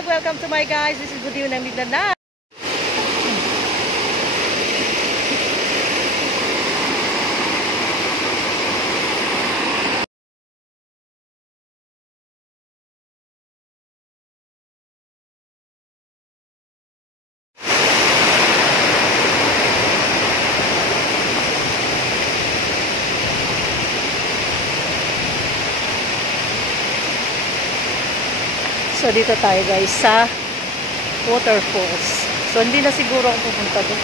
vlog! Welcome to my guys! This is Budiw ng Mindanao. So, dito tayo guys sa waterfalls. So, hindi na siguro ako pupunta doon.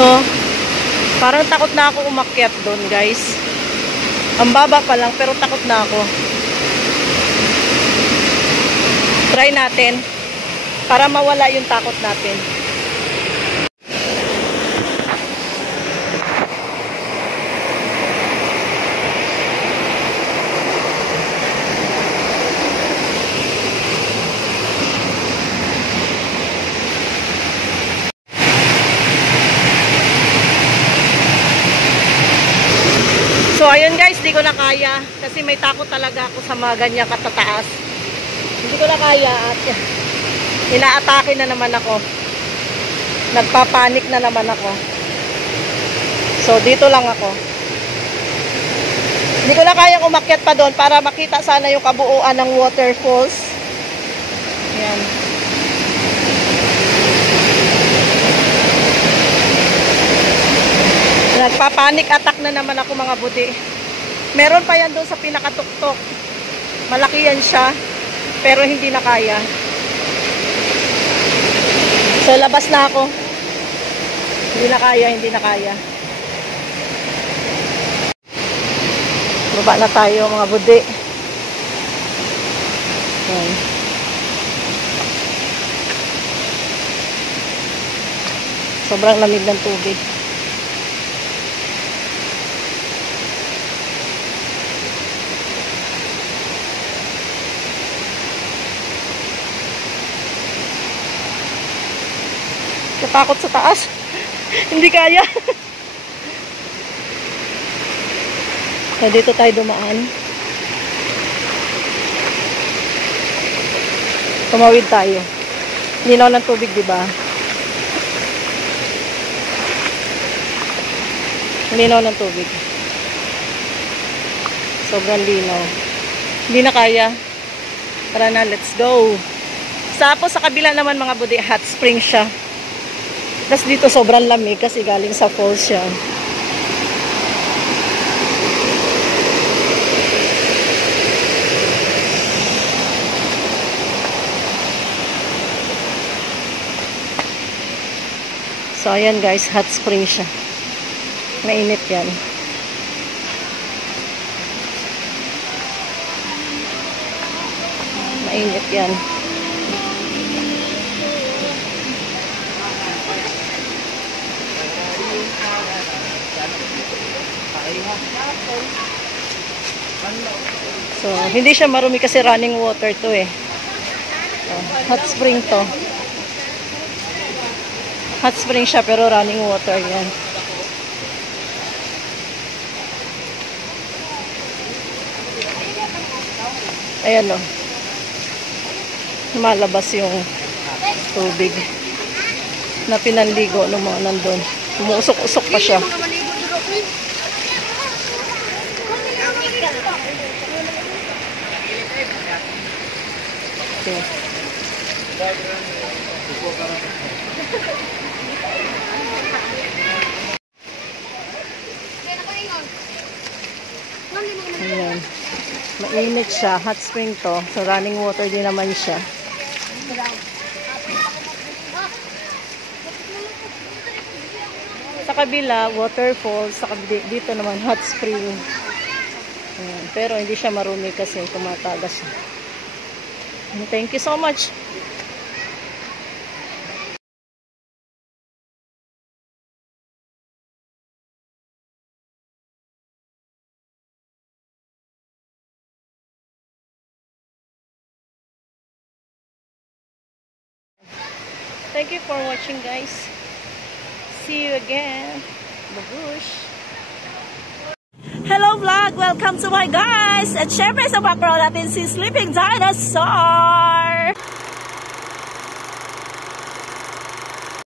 So, parang takot na ako umakyat doon, guys. Ang baba pa lang, pero takot na ako. Try natin para mawala yung takot natin. So, ayun guys, di ko na kaya kasi may takot talaga ako sa mga ganyan katataas. Hindi ko na kaya at inaatake na naman ako. Nagpapanik na naman ako. So, dito lang ako. Hindi ko na kayang umakyat pa doon para makita sana yung kabuuan ng waterfalls. Ayan. Nagpapanik attack na naman ako mga budi. Meron pa yan doon sa pinakatuktok. Malaki yan siya. Pero hindi na kaya. So labas na ako. Hindi na kaya, hindi na kaya. Baba na tayo mga budi. Ayan. Sobrang lamig ng tubig. Natakot sa taas. Hindi kaya. So, dito tayo dumaan. Tumawid tayo. Linaw ng tubig, di ba? Linaw ng tubig. Sobrang linaw. Hindi na kaya. Tara na, let's go. Tapos sa kabila naman mga budi, hot spring siya. Tapos dito sobrang lamig kasi galing sa falls siya. So ayan guys, hot spring siya. Mainit yan. Mainit yan. So, hindi siya marumi kasi running water to eh. So, hot spring to. Hot spring siya pero running water yan. Ayan o. Lumalabas yung tubig na pinanligo ng mga nandun. Umuusok-usok pa siya. Okay. Ayan. Mainit siya. Hot spring to. So running water din naman siya. Sa kabila, waterfalls. Sa kabila, dito naman hot spring. Ayan. Pero hindi siya marumi kasi tumatagas siya. Thank you so much. Thank you for watching, guys. See you again. Babush. Hello vlog! Welcome to my guys! At syempre sa background natin si Sleeping Dinosaur!